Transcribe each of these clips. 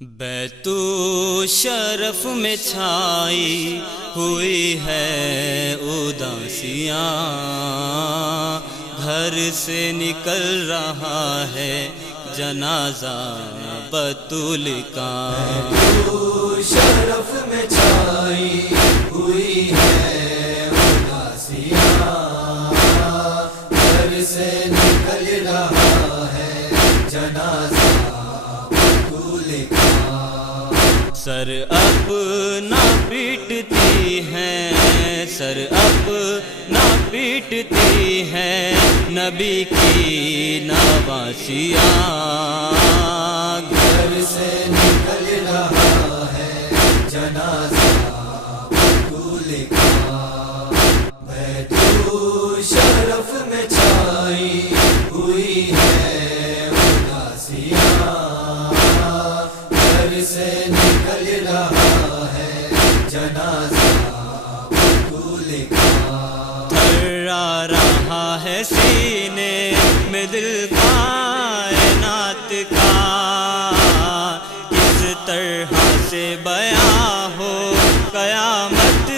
بیت شرف میں چھائی ہوئی ہے اداسیاں، گھر سے نکل رہا ہے جنازہ بطول کا۔ بیت شرف میں چھائی ہوئی ہے اداسیاں، گھر سے نکل رہا ہے جنازہ بطول کا۔ سر اپنا پیٹتی ہیں، سر اپنا پیٹتی ہیں نبی کی نواسیاں، گھر سے نکل رہا ہے جنازہ بطول کا۔ بیت شرف میں چھائی ہوئی ہے اداسیاں، گھر سے نکل رہا ہے جنازہ بطول کا۔ تھرا رہا ہے سینے میں دل کائنات کا، کس طرح سے بیاں ہو قیامت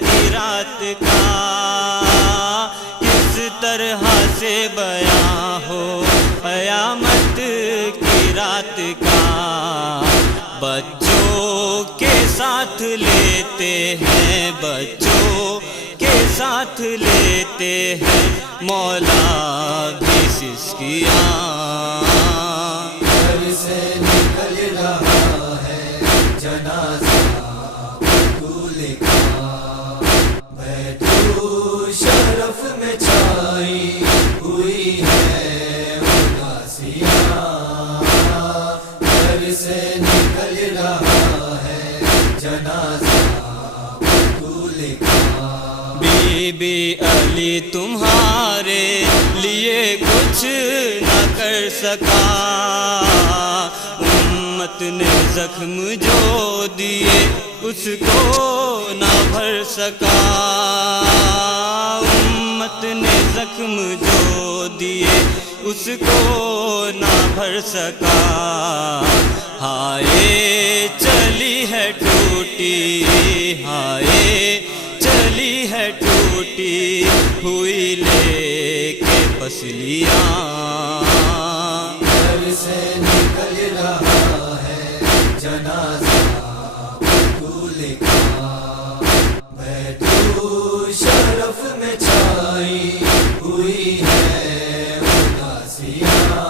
کی رات کا، کس طرح سے بیاں ہو قیامت کی رات کا۔ بچوں کے ساتھ لیتے ہیں، بچوں کے ساتھ لیتے ہیں مولا بھی سسکیاں، گھر سے نکل رہا ہے جنازہ بطول کا۔ بیت شرف میں چھائی ہوئی ہے اداسیاں، گھر سے نکل رہا ہے جنازہ بطول کا۔ بی بی علی تمہارے لیے کچھ نہ کر سکا، امت نے زخم جو دیے اس کو نہ بھر سکا، امت نے زخم جو دیے اس کو نہ بھر سکا۔ ہائے چلی ہے ٹوٹی، ہائے چلی ہے ٹوٹی ہوئی لے کے پسلیاں، گھر سے نکل رہا ہے جنازہ بطول کا۔ بیت شرف میں چھائی ہوئی ہے اداسیاں،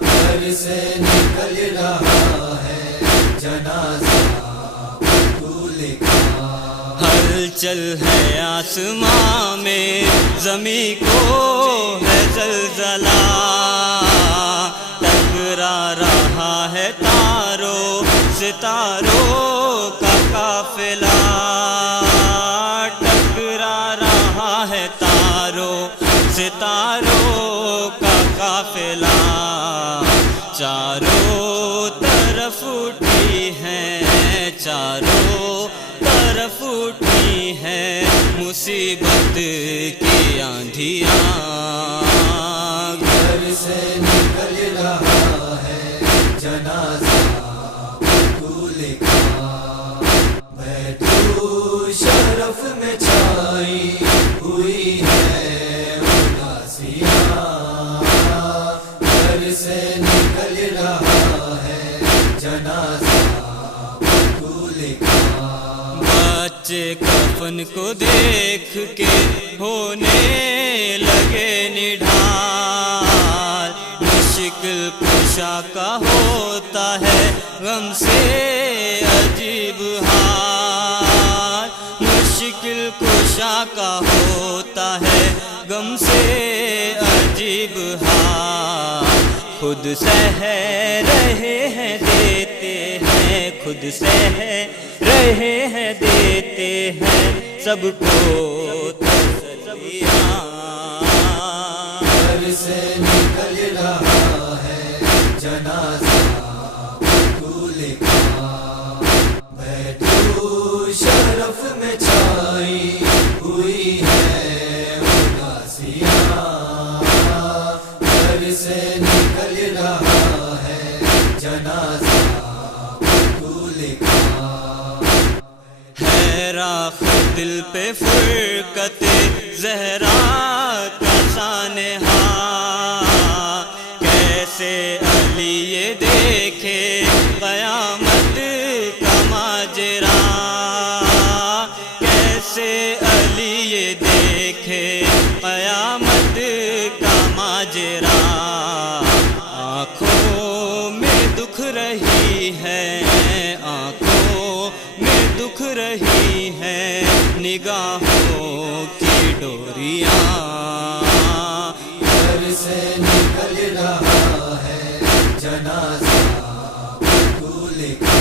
گھر سے نکل رہا ہے جنازہ بطول کا۔ ہلچل ہے آسماں میں، زمیں کو ہے زلزلہ، ٹکرا رہا ہے تاروں ستاروں کا قافلہ، ٹکرا رہا ہے تاروں ستاروں کا قافلہ۔ چاروں طرف اٹھی ہیں، چاروں طرف اٹھی ہیں مصیبت کی آندھیاں، گھر سے نکل رہا ہے جنازہ بطول کا۔ بیت شرف میں چھائی ہوئی ہے اداسیاں، گھر سے نکل رہا ہے جنازہ بطول کا۔ بچے کفن کو دیکھ کے ہونے لگے نڈھال، مشکل کشا کا ہوتا ہے غم سے عجیب حال، مشکل کشا کا ہوتا ہے غم سے عجیب حال۔ خود سہ رہے ہیں دیتے ہیں، خود سہ رہے ہیں دیتے ہیں سب کو تسلیاں، گھر سے نکل رہا ہے جنازہ بطول کا۔ بیت شرف میں چھائی ہوئی ہے اداسیاں، گھر سے نکل رہا ہے جنازہ چراغ دل پہ فرقت زہرا کا سانحہ، کیسے علی یہ دیکھے قیامت کا ماجرا، کیسے علی یہ دیکھے قیامت کا ماجرا، آنکھوں میں دکھ رہی ہے، آنکھوں میں دکھ رہی ہے، نگاہوں کی ڈوریاں، گھر سے نکل رہا ہے جنازہ پھول کا،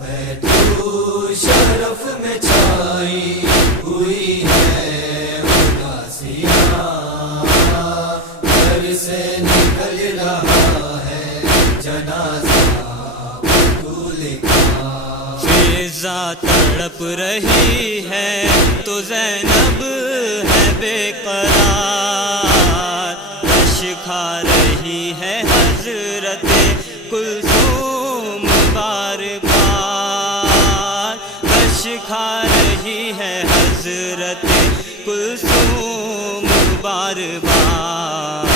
بیتو شرف میں چھائی ہوئی ہے اداسیاں، گھر سے نکل رہا ہے جنازہ پھول کا، فضا تڑپ رہی ہے تو زینب ہے بے قرار، رش کھا رہی ہے حضرت کلثوم بار بار، رش کھا رہی ہے حضرت کلثوم بار بار،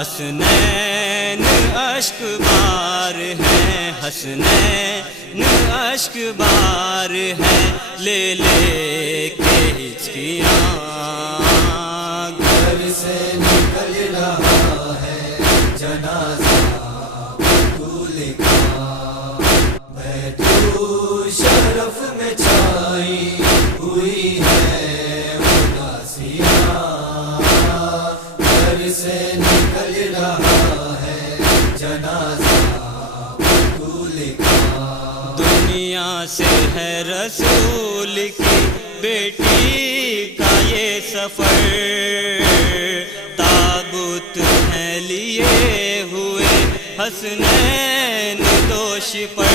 حسنین اشک بار ہے، حسنین اشک بار ہے، لے لے کے ہچکیاں، گھر سے نکل رہا ہے جنازہ پھول کا، بیتو شرف میں چھائی ہوئی ہے اداسیاں، گھر سے نکل رہا ہے جنازہ پھول کا، دنیا سے ہے رسول کی بیٹی کا یہ سفر، تابوت ہے لیے ہوئے حسنین دوش پر،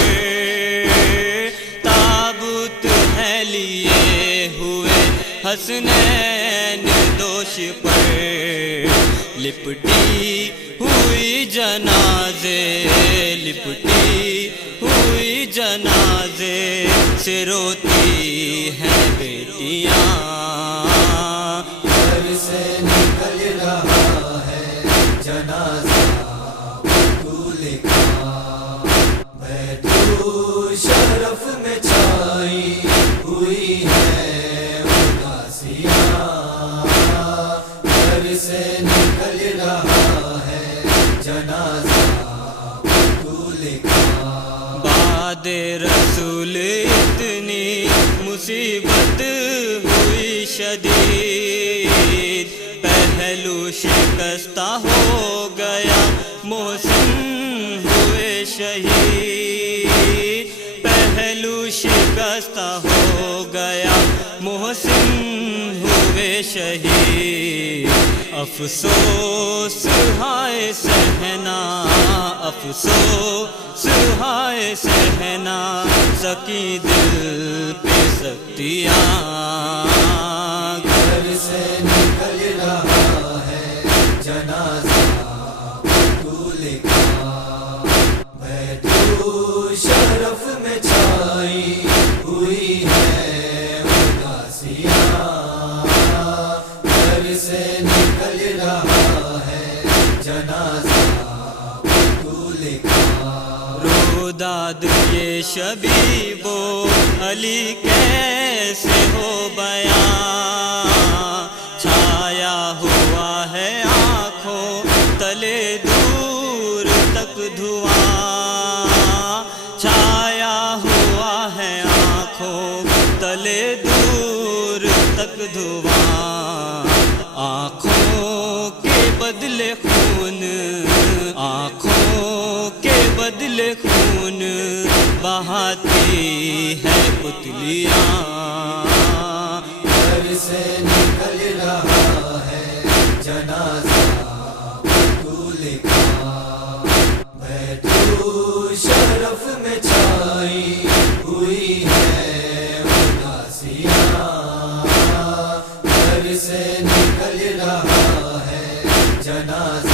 تابوت ہے لیے ہوئے حسنین دوش پر، لپٹی ہوئی جنازے، لپٹی ہوئی جنازے سے روتی ہیں بیٹیاں، گھر سے نکل رہا ہے جنازہ پھول کا، بیتو شرف میں چھائی ہوئی ہے اداسیاں، گھر سے نکل رہا ہے جنازہ پھول کا، بعد رسول اتنی مصیبت ہوئی شدید، پہلو شکستہ ہو گیا محسن ہوئے شہید، پہلو شکستہ ہو گیا محسن ہوئے شہید، افسوس ہائے سہنا، افسوس ہائے سہنا، سکی دل پہ سختیاں، گھر سے نکل رہا ہے جنازہ پھول کا، بیتو شرف میں چھائی ہوئی ہے اداسیاں، گھر سے نکل رہا ہے جنازہ پھول کا، روداد یہ شبیب و علی کیسے ہو بیان، چھایا ہوا ہے آنکھوں تلے دور تک دھواں، چھایا ہوا ہے آنکھوں تلے دور تک دھواں، آنکھوں کے بدلے خون، آنکھوں کے بدلے خون بہاتی ہے پتلیاں، گھر سے نکل رہا ہے جنازہ پھول کا، بیتو شرف میں چھائی ہوئی ہے اداسیاں، گھر سے نکل رہا ہے جنازہ